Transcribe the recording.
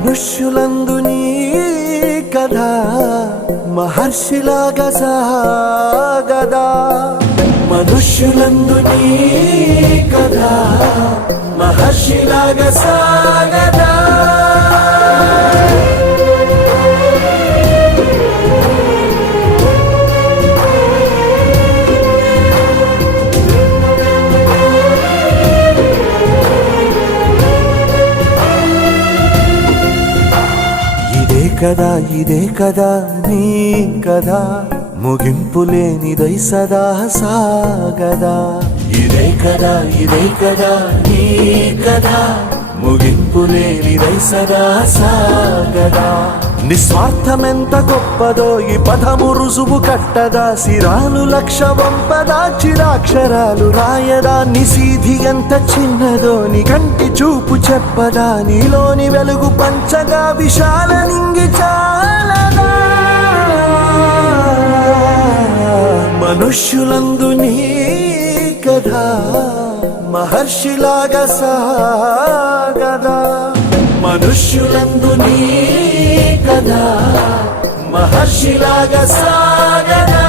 మనుష్యులందు నీ కథ మహర్షిలాగా సాగదా మనుష్యులందు నీ కథ మహర్షిలాగా సాగదా ఇదే కదా నీ కదా ముగింపులేనిదై సదా సాగదా ఇదే కదా నీ కదా ముగింపులేనిదై సదా సాగదా నిస్వార్థమెంత గొప్పదో ఈ పదము రుజువు కట్టదా సిరాలు లక్ష వంపదా చిరాక్షరాలు రాయదా నిసీధి ఎంత చిన్నదో నీ కంటి చూపు చెప్పదా నీలోని వెలుగు పంచగా విశాల నింగి చాలదా మనుష్యులందు నీ కథ మహర్షిలాగా సాగదా మనుష్యులందు నీ కథ మహర్షిలాగా సాగదా